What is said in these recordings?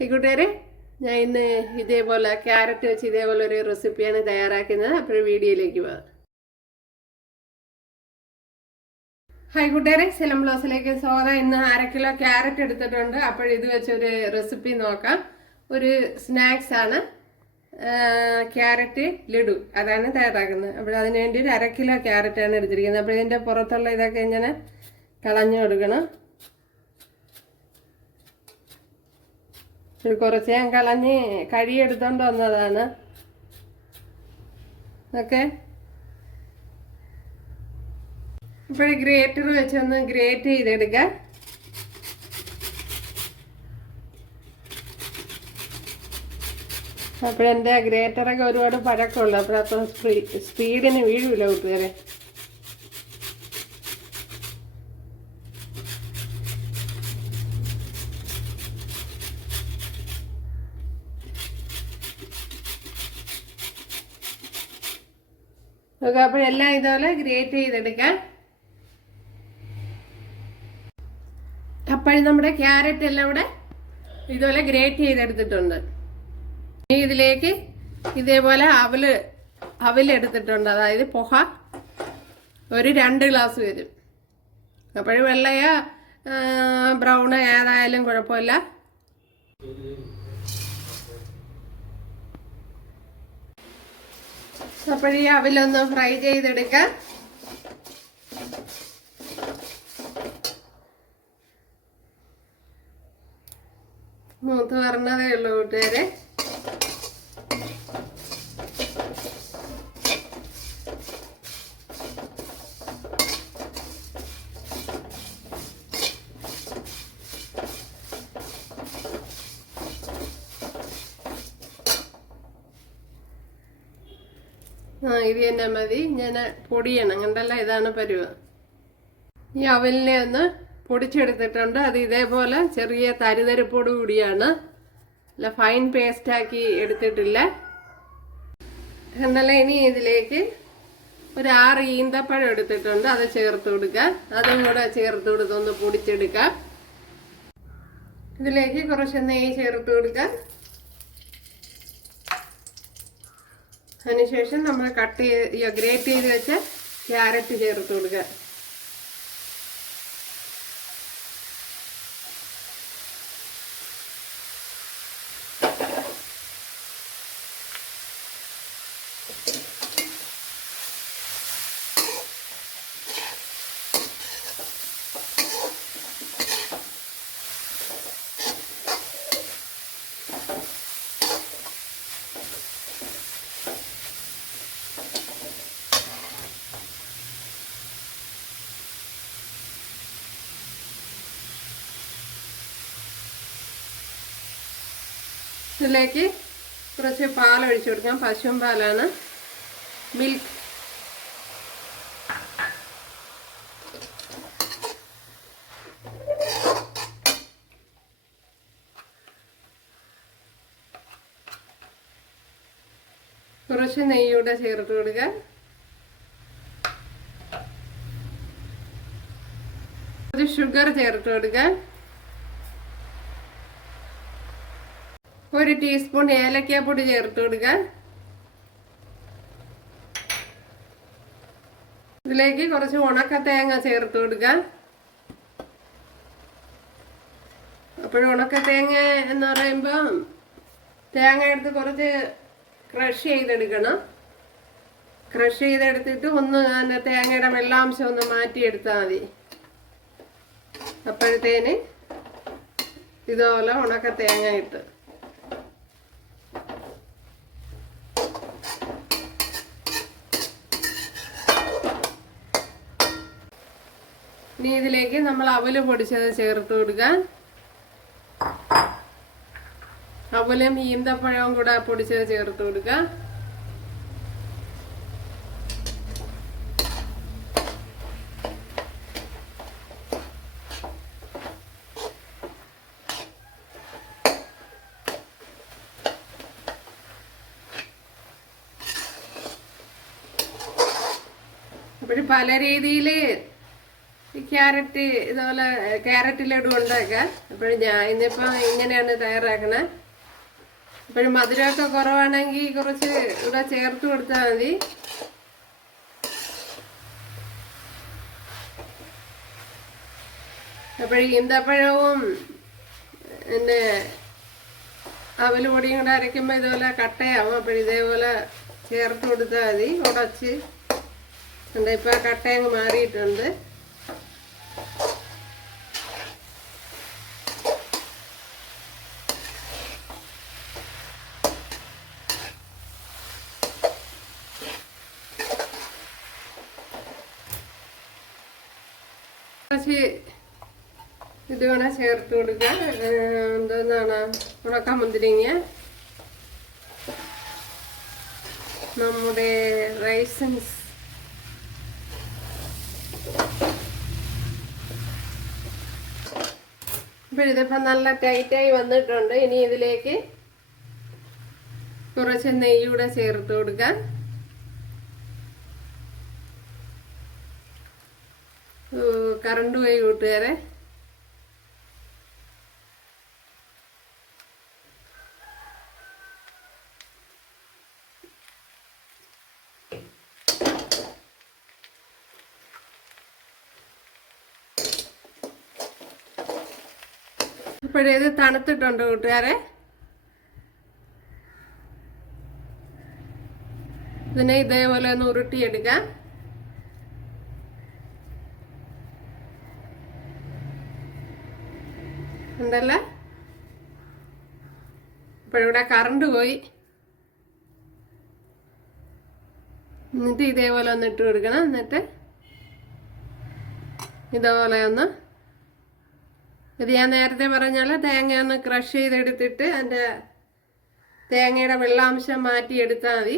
കൂട്ടുകാരെ ഞാൻ ഇന്ന് ഇതേപോലെ ക്യാരറ്റ് വെച്ച് ഇതേപോലെ ഒരു റെസിപ്പിയാണ് തയ്യാറാക്കുന്നത്. അപ്പോൾ വീഡിയോയിലേക്ക് പോകാം. ഹായ് കൂട്ടുകാരെ സെലം ബ്ലോസിലേക്ക് സ്വാഗതം ഇന്ന് അര കിലോ ക്യാരറ്റ് എടുത്തിട്ടുണ്ട്. അപ്പോൾ ഇത് വെച്ചൊരു റെസിപ്പി നോക്കാം. ഒരു സ്നാക്സ് ആണ് ക്യാരറ്റ് ലഡു. അതാണ് തയ്യാറാക്കുന്നത്. അപ്പോൾ അതിന് വേണ്ടി ഒരു അര കിലോ ക്യാരറ്റ് ആണ് എടുത്തിരിക്കുന്നത്. അപ്പോൾ ഇതിന്റെ പുറത്തുള്ള ഇതൊക്കെ ഇങ്ങനെ കളഞ്ഞു കൊടുക്കണം. കുറച്ച് ഞാൻ കളഞ്ഞ് കഴിയെടുത്തോണ്ട് വന്നതാണ്. ഓക്കെ. ഇപ്പോൾ ഗ്രേറ്റർ വെച്ചൊന്ന് ഗ്രേറ്റ് ചെയ്തെടുക്ക. അപ്പോഴെന്റെ ഗ്രേറ്ററൊക്കെ ഒരുപാട് പഴക്കമുള്ളൂ. അപ്പോൾ അപ്പം സ്പീഡിന് വീഴില്ല കൂട്ടുകാരെ. ഓക്കെ അപ്പോൾ എല്ലാം ഇതുപോലെ ഗ്രേറ്റ് ചെയ്തെടുക്കാം അപ്പോൾ നമ്മുടെ ക്യാരറ്റ് എല്ലാം ഇവിടെ ഇതുപോലെ ഗ്രേറ്റ് ചെയ്തെടുത്തിട്ടുണ്ട്. ഇനി ഇതിലേക്ക് ഇതേപോലെ അവൽ അവലെടുത്തിട്ടുണ്ട് അതായത് പൊഹ ഒരു രണ്ട് ഗ്ലാസ് വരും. അപ്പോഴും വെള്ളയോ ബ്രൗണോ ഏതായാലും കുഴപ്പമില്ല. അപ്പോൾ ഈ അവിലൊന്ന് ഫ്രൈ ചെയ്തെടുക്കാം. മൂത്ത് പറഞ്ഞതേ ഉള്ളൂ കൂട്ടുകാരെ. ആ ഇത് തന്നെ മതി. ഞാൻ പൊടിയണം. കണ്ടല്ല ഇതാണ് പരുവ. ഈ അവലിനെ ഒന്ന് പൊടിച്ചെടുത്തിട്ടുണ്ട്. അത് ഇതേപോലെ ചെറിയ തരിതരിപ്പോട് കൂടിയാണ്. അല്ല ഫൈൻ പേസ്റ്റാക്കി എടുത്തിട്ടില്ല? എന്നല്ല ഇനി ഇതിലേക്ക് ഒരു ആറ് ഈന്തപ്പഴം എടുത്തിട്ടുണ്ട്. അത് ചേർത്ത് കൊടുക്കുക അതും കൂടെ ചേർത്ത് കൊടുത്തൊന്ന് പൊടിച്ചെടുക്കാം. ഇതിലേക്ക് കുറച്ച് നെയ്യ് ചേർത്ത് കൊടുക്കാം. അതിനുശേഷം നമ്മൾ കട്ട് ചെയ്ത് ഗ്രേറ്റ് ചെയ്ത് വെച്ച ക്യാരറ്റ് ചേർത്ത് കൊടുക്കുക. ഇതിലേക്ക് കുറച്ച് പാൽ ഒഴിച്ചു കൊടുക്കാം. പശുവും പാലാണ്. മിൽക്ക്. കുറച്ച് നെയ്യൂടെ ചേർത്ത് കൊടുക്കുക. കുറച്ച് ഷുഗർ ചേർത്ത് കൊടുക്കുക. ഒരു ടീസ്പൂൺ ഏലക്കാപ്പൊടി ചേർത്ത് കൊടുക്കുക. ഇതിലേക്ക് കുറച്ച് ഉണക്ക തേങ്ങ ചേർത്ത് കൊടുക്കുക. അപ്പോഴും ഉണക്ക തേങ്ങ എന്ന് പറയുമ്പോൾ തേങ്ങ എടുത്ത് കുറച്ച് ക്രഷ് ചെയ്തെടുക്കണം. ക്രഷ് ചെയ്തെടുത്തിട്ട് ഒന്ന് അതിന്റെ തേങ്ങയുടെ വെള്ളാംശം ഒന്ന് മാറ്റിയെടുത്താൽ മതി. അപ്പോഴത്തേന് ഇതുപോലെ ഉണക്ക തേങ്ങ ഇട്ട് ഇനി ഇതിലേക്ക് നമ്മൾ അവൽ പൊടിച്ചത് ചേർത്ത് കൊടുക്കാൻ അവലും ഈന്തപ്പഴവും കൂടെ പൊടിച്ചത് ചേർത്ത് കൊടുക്കുക അപ്പോഴും പല രീതിയിൽ ക്യാരറ്റ് ഇതുപോലെ ക്യാരറ്റ് ലഡു ഉണ്ടാക്കുക. അപ്പോഴും ഞാൻ ഇന്നിപ്പോൾ ഇങ്ങനെയാണ് തയ്യാറാക്കണേ. അപ്പോഴും മധുരമൊക്കെ കുറവാണെങ്കിൽ കുറച്ച് ഇവിടെ ചേർത്ത് കൊടുത്താൽ മതി. അപ്പോഴും ഈന്തപ്പഴവും പിന്നെ അവൽ പൊടിയും കൂടെ അരയ്ക്കുമ്പോൾ ഇതുപോലെ കട്ടയാവും. അപ്പോൾ ഇതേപോലെ ചേർത്ത് കൊടുത്താൽ മതി. ഉടച്ച്. എന്താ ഇപ്പം ആ കട്ടയങ്ങ് മാറിയിട്ടുണ്ട്. കുറച്ച് ഇത് കൂടെ ചേർത്ത് കൊടുക്കുക എന്താണ് ഉണക്ക മുന്തിരിങ്ങ നമ്മുടെ റൈസൻസ്. അപ്പോൾ ഇതിപ്പോൾ നല്ല ടൈറ്റായി വന്നിട്ടുണ്ട്. ഇനി ഇതിലേക്ക് കുറച്ച് നെയ്യൂടെ ചേർത്ത് കൊടുക്കാം. കറണ്ട് പോയി കൂട്ടുകാരെ. ഇപ്പോഴേത് തണുത്തിട്ടുണ്ട് കൂട്ടുകാരെ. ഇതിനെ ഇതേപോലെ ഒന്ന് ഉരുട്ടിയെടുക്കാം. ഉണ്ടല്ല? ഇപ്പോഴിവിടെ കറണ്ട് പോയി. എന്നിട്ട് ഇതേപോലെ ഒന്ന് ഇട്ട് കൊടുക്കണം. എന്നിട്ട് ഇതേപോലെ ഒന്ന് ഇത് ഞാൻ നേരത്തെ പറഞ്ഞാൽ തേങ്ങ ഒന്ന് ക്രഷ് ചെയ്തെടുത്തിട്ട് അതിന്റെ തേങ്ങയുടെ വെള്ളാംശം മാറ്റി മാറ്റിയെടുത്താൽ മതി.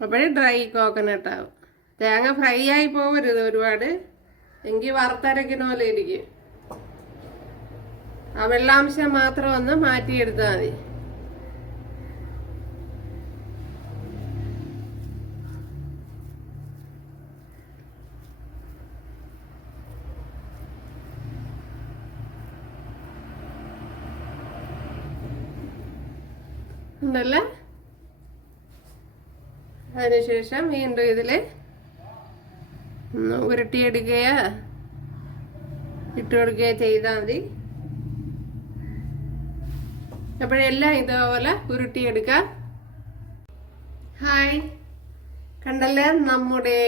അപ്പോഴേ ഡ്രൈ കോക്കനട്ട് ആവും. തേങ്ങ ഫ്രൈ ആയി പോകരുത് ഒരുപാട്. എങ്കിൽ വറുത്തരയ്ക്കുന്ന പോലെ ഇരിക്കും. ആ വെള്ളാംശം മാത്രം ഒന്ന് മാറ്റിയെടുത്താൽ മതി. അതിനുശേഷം വീണ്ടും ഇതിൽ ഉരുട്ടിയെടുക്കുക ഉരുട്ടിയെടുക്കുകയോ. ഇട്ട് കൊടുക്കുകയോ ചെയ്താൽ മതി. അപ്പോഴെല്ലാം ഇതേപോലെ ഉരുട്ടിയെടുക്കാം ഹായ് കണ്ടല്ലേ നമ്മുടെ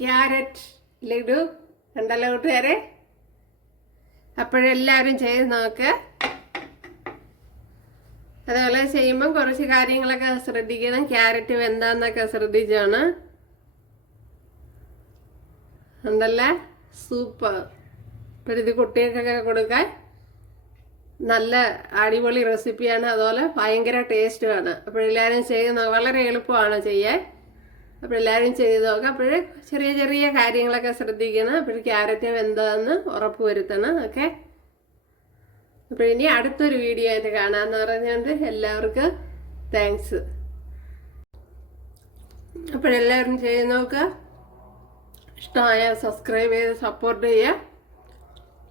ക്യാരറ്റ് ലഡു? കണ്ടല്ലോ കൂട്ടുകാരെ? അപ്പോഴെല്ലാവരും ചെയ്ത് നോക്ക്. അതേപോലെ ചെയ്യുമ്പം കുറച്ച് കാര്യങ്ങളൊക്കെ ശ്രദ്ധിക്കണം. ക്യാരറ്റ് വെന്താന്നൊക്കെ ശ്രദ്ധിച്ചാണ്. ഉണ്ടല്ലേ സൂപ്പർ ഇപ്പം കുട്ടികൾക്കൊക്കെ കൊടുക്കാൻ നല്ല അടിപൊളി റെസിപ്പിയാണ്. അതുപോലെ ഭയങ്കര ടേസ്റ്റുമാണ് അപ്പോൾ എല്ലാവരും ചെയ്യുന്ന വളരെ എളുപ്പമാണ് ചെയ്യാൻ. അപ്പോൾ എല്ലാവരും ചെയ്ത് നോക്കുക അപ്പോൾ ചെറിയ ചെറിയ കാര്യങ്ങളൊക്കെ ശ്രദ്ധിക്കണം. അപ്പോൾ ക്യാരറ്റ് വെന്തതെന്ന് ഉറപ്പ് വരുത്തണം. ഓക്കെ? അപ്പോൾ ഇനി അടുത്തൊരു വീഡിയോ ആയിട്ട് കാണാമെന്ന് പറഞ്ഞുകൊണ്ട് എല്ലാവർക്കും താങ്ക്സ് അപ്പോഴെല്ലാവരും ചെയ്ത് നോക്കുക ഇഷ്ടമായ സബ്സ്ക്രൈബ് ചെയ്ത് സപ്പോർട്ട് ചെയ്യുക.